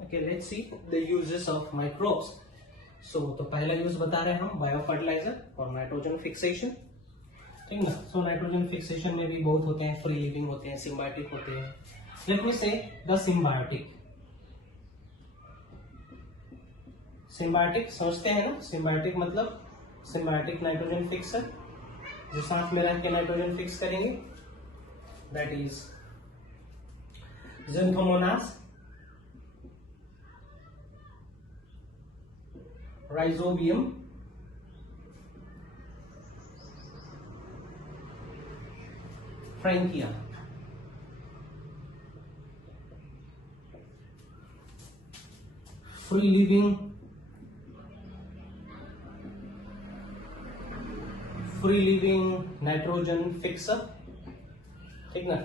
Okay, let's see the uses of microbes. So तो पहला use बता रहे हैं हम बायो फर्टिलाइजर और नाइट्रोजन फिक्सेशन, ठीक ना। सो नाइट्रोजन फिक्सेशन में भी बहुत होते हैं, फ्री लिविंग होते हैं, सिम्बायोटिक होते हैं। लेट मी से द सिम्बायोटिक। सिम्बायोटिक समझते हैं ना, सिम्बायोटिक मतलब सिम्बायोटिक नाइट्रोजन फिक्सर, जो साथ में रह के नाइट्रोजन फिक्स करेंगे, that is xanthomonas, rhizobium, frankia. Free living nitrogen fixer, ठीक ना।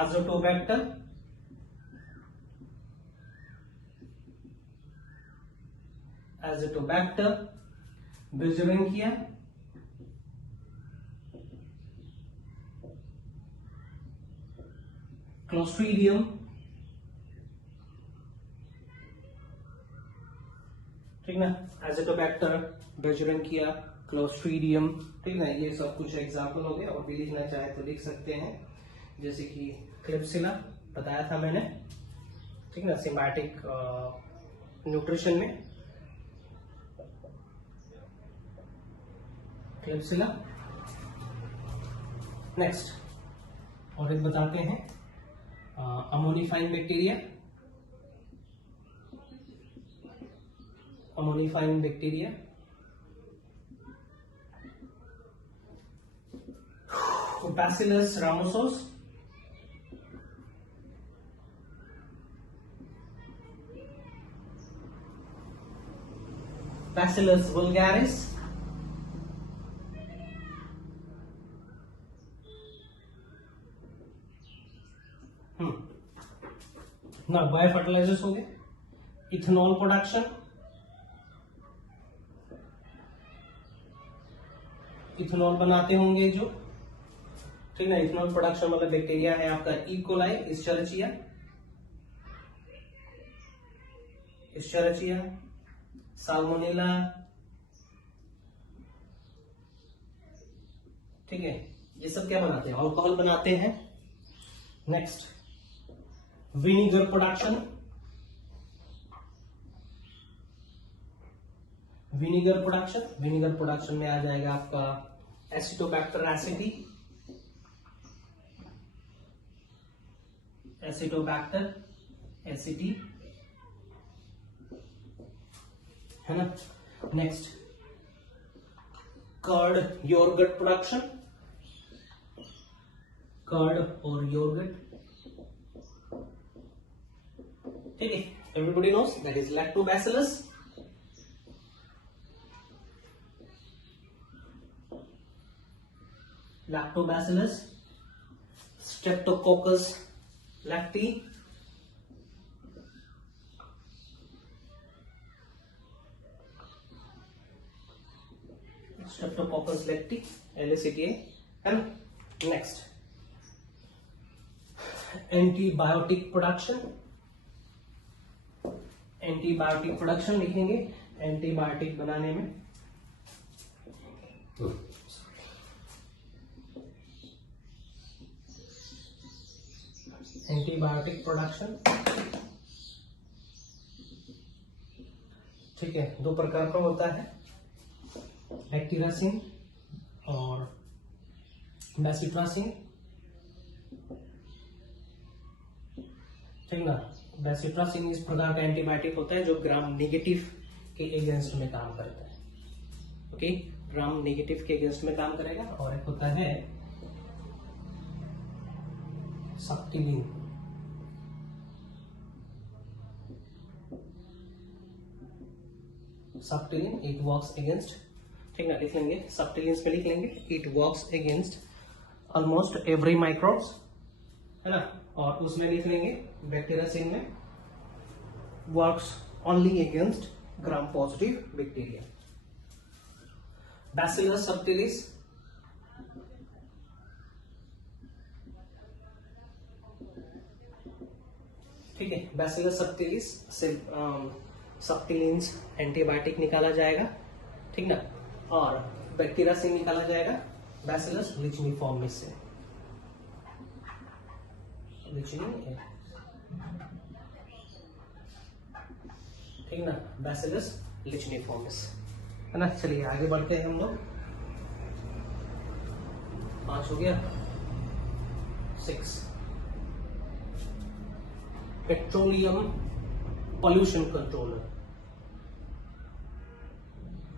आजोटोबैक्टर, बिजरेंकिया, क्लोस्ट्रीडियम, ठीक ना। एजिटोबैक्टर, बेजुरेंकिया, क्लोस्ट्रीडियम, ठीक ना। ये सब कुछ एग्जाम्पल हो गए, और भी लिखना चाहे तो लिख सकते हैं, जैसे कि क्लिप्सिला बताया था मैंने, ठीक ना, सिम्बायोटिक न्यूट्रिशन में क्लिप्सिला। नेक्स्ट और एक बताते हैं ammonifying bacteria. Bacillus ramosus, Bacillus vulgaris, ना बायो फर्टिलाइजर्स हो गए। इथेनॉल प्रोडक्शन, इथेनॉल बनाते होंगे जो, ठीक ना। इथेनॉल प्रोडक्शन मतलब बैक्टीरिया है आपका इकोलाई, इश्चरचिया, साल्मोनेला, ठीक है। ये सब क्या बनाते हैं? अल्कोहल बनाते हैं। Next vinegar production, vinegar production में आ जाएगा आपका एसिटोबैक्टर एसिटी, है ना। नेक्स्ट कर्ड योगर्ट प्रोडक्शन, ठीक है। Everybody knows that is lactobacillus, streptococcus lactis, LACTA, है ना। नेक्स्ट एंटीबायोटिक प्रोडक्शन लिखेंगे। एंटीबायोटिक बनाने में एंटीबायोटिक प्रोडक्शन, ठीक है, दो प्रकार का होता है, एक्टिरासिन और बेसिट्रासिन, ठीक ना। बेसिट्रासिन इस प्रकार का एंटीबायोटिक होता है जो ग्राम नेगेटिव के अगेंस्ट में काम करता है। ओके, ग्राम नेगेटिव के अगेंस्ट में काम करेगा। और एक होता है सप्टिलिन, इट वर्क्स अगेंस्ट, ठीक ना। लिख लेंगे सप्टिलिन्स में, लिख लेंगे it works against almost every microbes, है ना। और उसमें लिख लेंगे बैक्टीरियासिन में works only against gram positive bacteria. Bacillus subtilis, ठीक है, बैसिलस सबटिलिस से सबटिलिन्स एंटीबायोटिक निकाला जाएगा, ठीक ना, और बैक्टीरिया से निकाला जाएगा बैसिलस लिचनिफॉर्मिस से, ठीक ना, बैसिलस लिचनिफॉर्मिस, है ना। चलिए आगे बढ़ते हैं हम लोग। 5 हो गया। 6 petroleum pollution controller,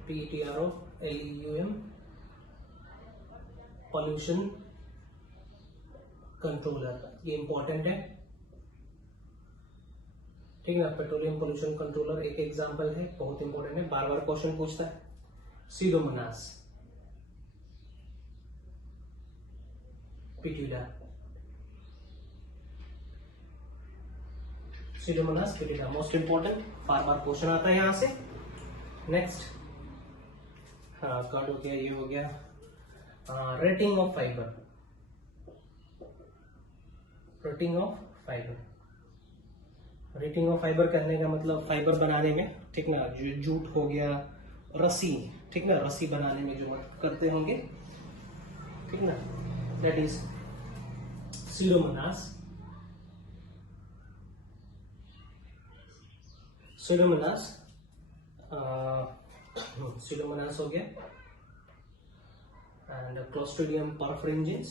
PETROLEUM pollution controller, ये इंपॉर्टेंट है, ठीक है। पेट्रोलियम पोल्यूशन कंट्रोलर एक एग्जांपल है, बहुत इंपॉर्टेंट है, बार बार क्वेश्चन पूछता है। सीडोमोनास पिटुला, सीडोमोनास पिटुला मोस्ट इंपॉर्टेंट, बार बार क्वेश्चन आता है यहां से। नेक्स्ट, हाँ कार्ड हो गया, ये हो गया। Rating of fibre, rating of fibre, rating of fibre कहने का मतलब फाइबर बनाने में, ठीक ना, जो जूट हो गया, रस्सी, ठीक ना, रस्सी बनाने में जो करते होंगे, ठीक ना, that is pseudomonas, pseudomonas, pseudomonas हो गया। एंड क्लोस्ट्रिडियम परफरिंजिंस,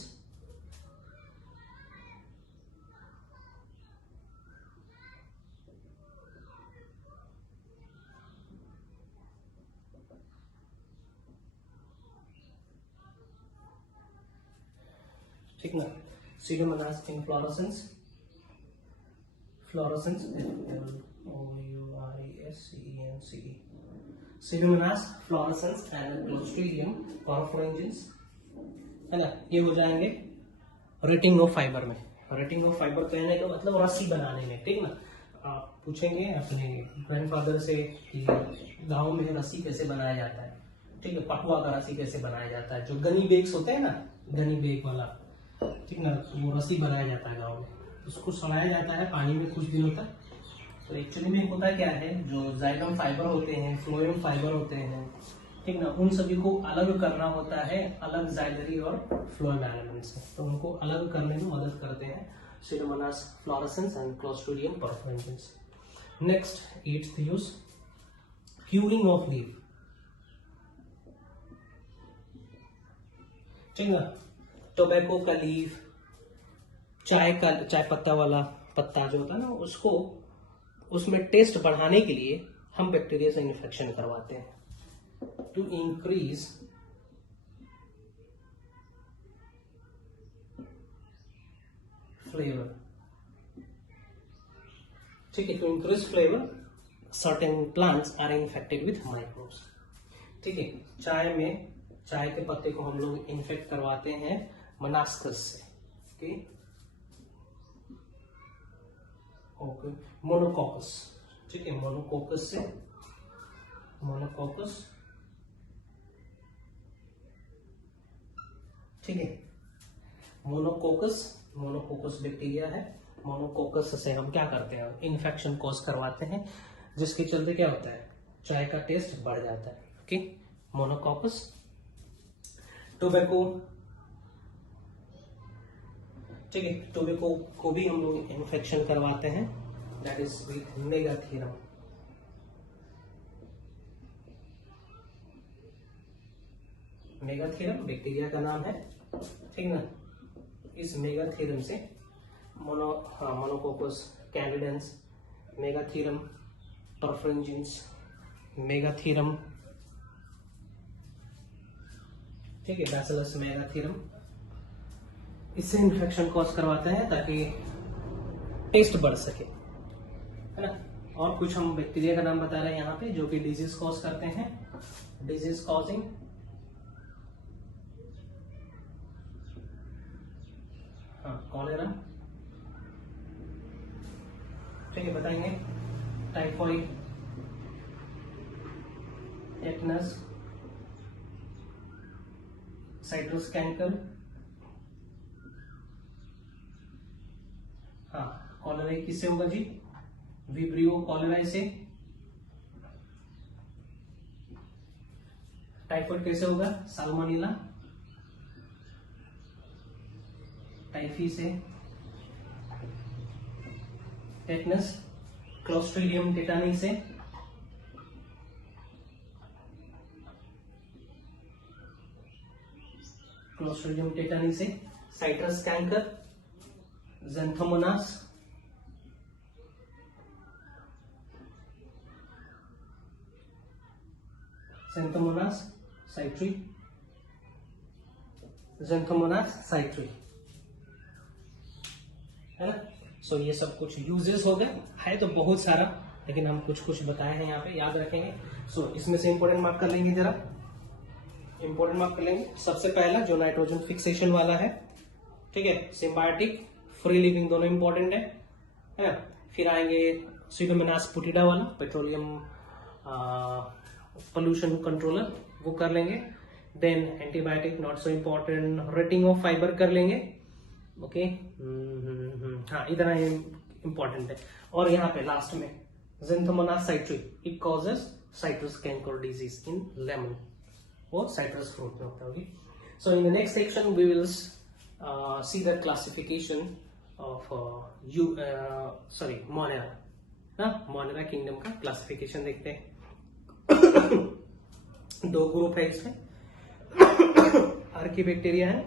ठीक ना, pseudomonas inflorescence, fluorescence, FLOURESCENCE, pseudomonas fluorescence and clostridium perfringens, है ना, ये हो जाएंगे रेटिंग ऑफ फाइबर में। रेटिंग ऑफ फाइबर कहने का मतलब रस्सी बनाने में, ठीक ना। आप पूछेंगे अपने ग्रैंडफादर से कि गांव में रस्सी कैसे बनाया जाता है, ठीक है, पटुआ का रस्सी कैसे बनाया जाता है, जो गनी बेग्स होते हैं ना, गनी बेग वाला, ठीक ना, वो रस्सी बनाया जाता है गाँव में, उसको सड़ाया जाता है पानी में कुछ दिनों तक। तो एक्चुअली में होता क्या है, जो जाइलम फाइबर होते हैं, फ्लोएम फाइबर होते हैं, ठीक ना, उन सभी को अलग करना होता है, अलग जाइलरी और फ्लोएम एलिमेंट से, तो उनको अलग करने में मदद करते हैं pseudomonas fluorescence and clostridium perfringens. Next, 8th use, curing of leaf, ठीक ना, टोबैको का लीफ, चाय पत्ता वाला पत्ता जो होता है ना, उसको उसमें टेस्ट बढ़ाने के लिए हम बैक्टीरिया से इन्फेक्शन करवाते हैं टू इंक्रीज फ्लेवर, ठीक है, to increase flavour certain plants are infected with microbes, ठीक है। चाय में, चाय के पत्ते को हम लोग इन्फेक्ट करवाते हैं मोनास्कस से, ओके, ओके, मोनोकोकस, ठीक है, मोनोकोकस से, मोनोकोकस, ठीक है, मोनोकोकस, मोनोकोकस बैक्टीरिया है, मोनोकोकस से हम क्या करते हैं, इन्फेक्शन कॉज करवाते हैं, जिसके चलते क्या होता है, चाय का टेस्ट बढ़ जाता है, ओके, मोनोकोकस। टोबैको, ठीक है, टोबैको को भी हम लोग इन्फेक्शन करवाते हैं, दैट इज विथ मेगाथीरम, मेगाथीरम बैक्टीरिया का नाम है, ठीक ना। इस मेगाथीरम से मोनोकोकस कैंडिडेंस, मेगाथीरम परफरिंजिंस, मेगाथीरम, ठीक है, बैसिलस मेगाथीरम, इससे इन्फेक्शन कॉज करवाते हैं ताकि टेस्ट बढ़ सके, है ना। और कुछ हम बैक्टीरिया का नाम बता रहे हैं यहाँ पे जो कि डिजीज कॉज करते हैं, डिजीज कॉजिंग, हाँ, कॉलेरा, ठीक है, बताएंगे, टाइफॉइड, टेटनस, साइट्रस कैंकर, हाँ, कॉलेरा किससे होगा जी, विब्रियो कॉलेराइसे। टाइफाइड कैसे होगा? साल्मोनेला टाइफी से। टेटनस क्लोस्ट्रीडियम टेटानी से। क्लोस्ट्रीडियम टेटानी से। Citrus canker, xanthomonas, xanthomonas citri, xanthomonas citri, है ना। सो ये सब कुछ यूजेस हो गए, है तो बहुत सारा, लेकिन हम कुछ कुछ बताए हैं यहाँ पे, याद रखेंगे। सो इसमें से इंपॉर्टेंट मार्क कर लेंगे, जरा इंपॉर्टेंट मार्क कर लेंगे। सबसे पहला जो नाइट्रोजन फिक्सेशन वाला है, ठीक है, सिम्बायोटिक, फ्री लिविंग दोनों इंपॉर्टेंट है ना। फिर आएंगे स्यूडोमोनास पुटिडा वाला, पेट्रोलियम पोल्यूशन कंट्रोलर, वो कर लेंगे। Then antibiotic not so important, rating of fibre कर लेंगे, ओके। हाँ, इतना इंपॉर्टेंट है। और यहाँ पे लास्ट में xanthomonas citri, it causes citrus canker disease in lemon, वो साइट्रस फ्रूट में होता होगी। So in the next section we will see the classification of monera, ना, मोनेरा किंगडम का क्लासिफिकेशन देखते हैं। दो ग्रुप है इसमें, आर्की बैक्टीरिया है,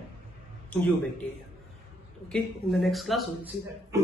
eubacteria, okay. In the next class we will see that.